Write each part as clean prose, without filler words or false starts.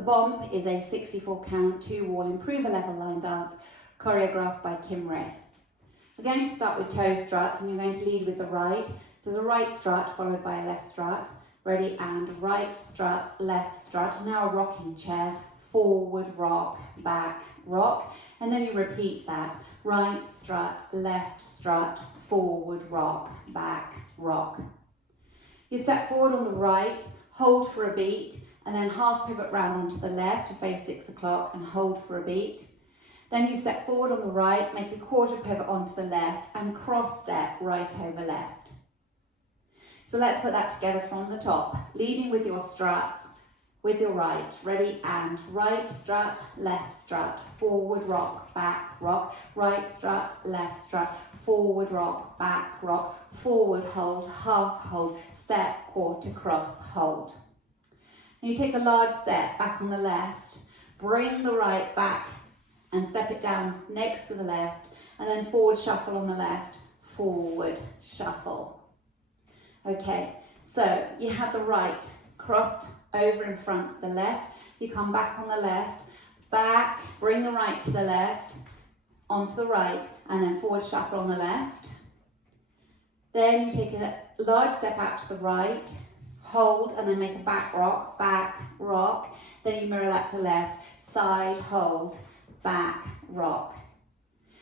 The Bomp is a 64 count 2-wall improver level line dance choreographed by Kim Ray. We're going to start with toe struts and you're going to lead with the right. So there's a right strut followed by a left strut. Ready, and right strut, left strut. Now a rocking chair, forward rock, back rock. And then you repeat that. Right strut, left strut, forward rock, back rock. You step forward on the right, hold for a beat, and then half pivot round onto the left to face 6 o'clock and hold for a beat. Then you step forward on the right, make a quarter pivot onto the left and cross step right over left. So let's put that together from the top, leading with your struts with your right. Ready, and right strut, left strut, forward rock, back rock, right strut, left strut, forward rock, back rock, forward hold, half hold, step, quarter, cross, hold. And you take a large step back on the left, bring the right back and step it down next to the left, and then forward shuffle on the left, forward shuffle. Okay, so you have the right crossed over in front of the left, you come back on the left, back, bring the right to the left, onto the right, and then forward shuffle on the left. Then you take a large step out to the right, hold, and then make a back rock, then you mirror that to left, side, hold, back, rock.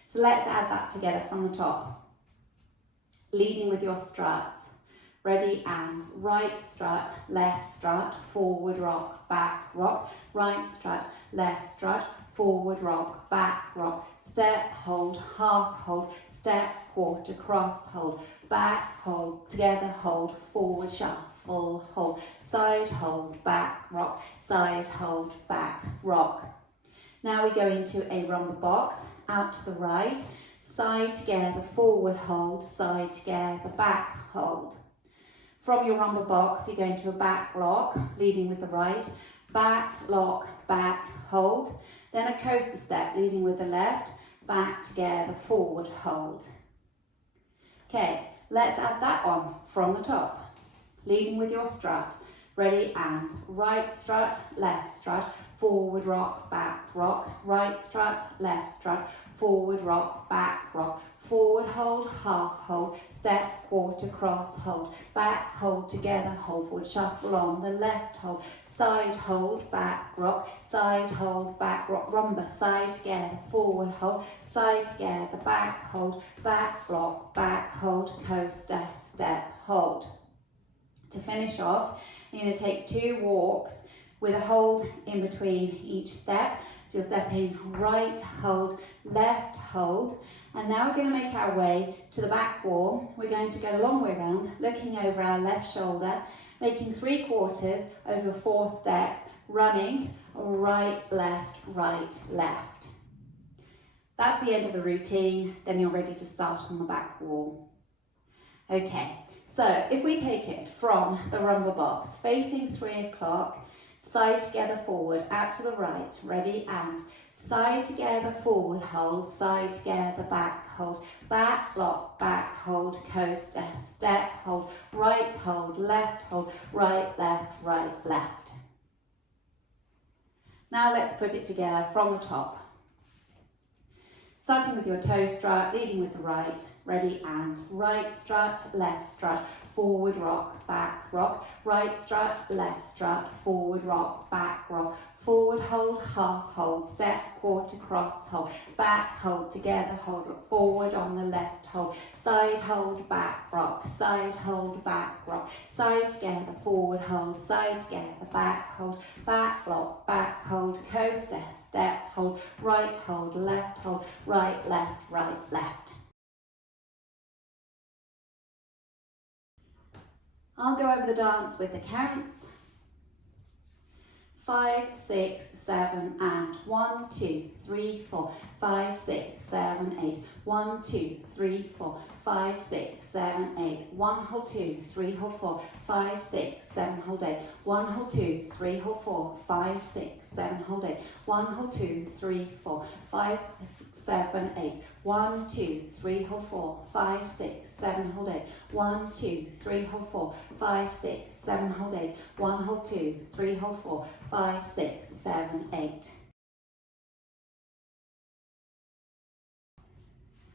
So let's add that together from the top, leading with your struts. Ready, and right strut, left strut, forward rock, back rock, right strut, left strut, forward rock, back rock, step, hold, half hold, step, quarter, cross, hold, back, hold, together, hold, forward shuffle, hold, side, hold, back rock, side, hold, back rock. Now we go into a rumba box, out to the right, side together, forward hold, side together, back hold. From your rumba box, you go into a back lock, leading with the right, back lock, back hold, then a coaster step, leading with the left, back together, forward hold. Okay, let's add that on from the top, leading with your strut. Ready, and right strut, left strut, forward rock, back rock, right strut, left strut, forward rock, back rock, forward hold, half hold, step, quarter, cross, hold, back hold, together, hold, forward shuffle on the left hold, side hold, back rock, side hold, back rock, rumba, side together, forward hold, side together, back hold, back block, back hold, coaster, step, hold. To finish off, you're going to take 2 walks with a hold in between each step. So you're stepping right hold, left hold, and now we're going to make our way to the back wall. We're going to go the long way round, looking over our left shoulder, making 3 quarters over 4 steps, running right, left, right, left. That's the end of the routine. Then you're ready to start on the back wall. Okay, so if we take it from the rumba box, facing 3 o'clock, side together, forward, out to the right, ready, and side together, forward hold, side together, back hold, back lock, back hold, coaster, step, hold, right hold, left hold, right, left. Now let's put it together from the top. Starting with your toe strut, leading with the right, ready, and right strut, left strut, forward rock, back rock, right strut, left strut, forward rock, back rock, forward hold, half hold, step, quarter, cross hold, back hold, together hold, forward on the left hold, side hold, back rock, side hold, back rock, side together, forward hold, side together, back hold, back lock, back hold, coaster, step, hold, right hold, left hold, right, left. I'll go over the dance with the counts. 5, 6, 7, and 1, 2, 3, 4, 5, 6, 7, 8. 1, 2, 3, 4, 5, 6, 7, 8. 1, hold 2, 3, hold 4, 5, 6, 7, hold 8. 1, hold 2, 3, hold 4, 5, 6, 7, hold 8. 1, hold 2, 3, 4, 5, 6, 7, 8. 1, 2, 3, hold 4, 5, 6, 7, hold 8. 1, 2, 3, hold 4, 5, 6, 7, hold 8. 1, hold 2, 3, hold 4, 5, 6, 7, 8.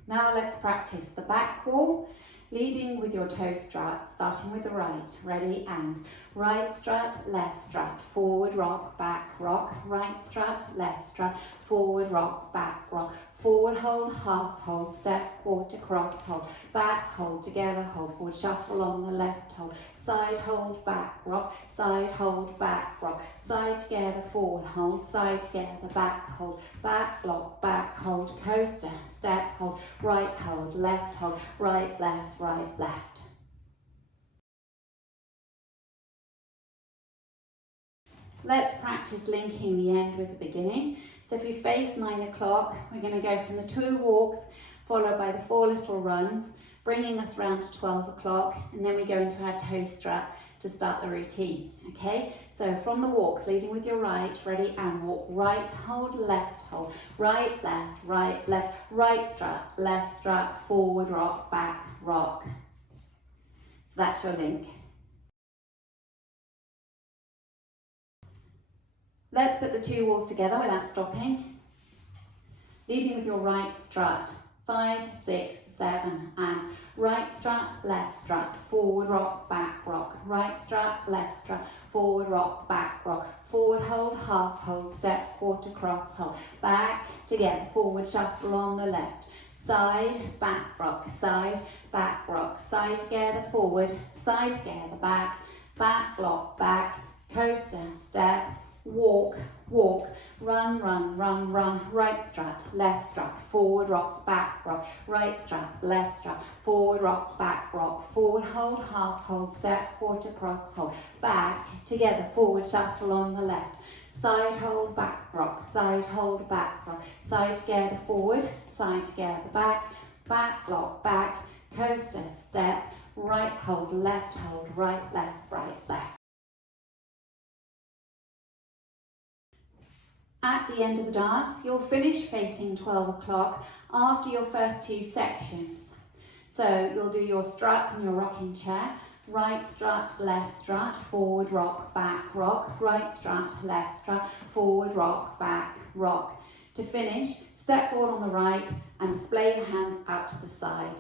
Now let's practice the back wall, leading with your toe strut, starting with the right. Ready, and right strut, left strut, forward rock, back rock, right strut, left strut, forward rock, back rock, forward hold, half hold, step, quarter, cross hold, back hold, together hold, forward shuffle on the left hold, side hold, back rock, side hold, back rock, side together, forward hold, side together, back hold, back lock, back hold, coaster, step hold, right hold, left hold, right, left, right, left. Let's practice linking the end with the beginning. So if you face 9 o'clock, we're going to go from the 2 walks, followed by the 4 little runs, bringing us round to 12 o'clock, and then we go into our toe strut to start the routine, okay? So from the walks, leading with your right, ready, and walk, right, hold, left, hold, right, left, right strut, forward rock, back rock. So that's your link. Let's put the 2 walls together without stopping. Leading with your right strut, 5, 6, 7, and right strut, left strut, forward rock, back rock, right strut, left strut, forward rock, back rock, forward hold, half hold, step, quarter, cross hold, back, together, forward shuffle on the left, side, back rock, side together, forward, side together, back lock, back, coaster, step, walk, run, right strut, left strut, forward rock, back rock, right strut, left strut, forward rock, back rock, forward hold, half hold, step, quarter, cross hold, back, together, forward shuffle on the left, side hold, back rock, side hold, back rock, side together, forward, side together, back lock, back, coaster, step, right hold, left, right, left. At the end of the dance, you'll finish facing 12 o'clock after your first 2 sections. So you'll do your struts in your rocking chair, right strut, left strut, forward rock, back rock, right strut, left strut, forward rock, back rock. To finish, step forward on the right and splay your hands out to the side.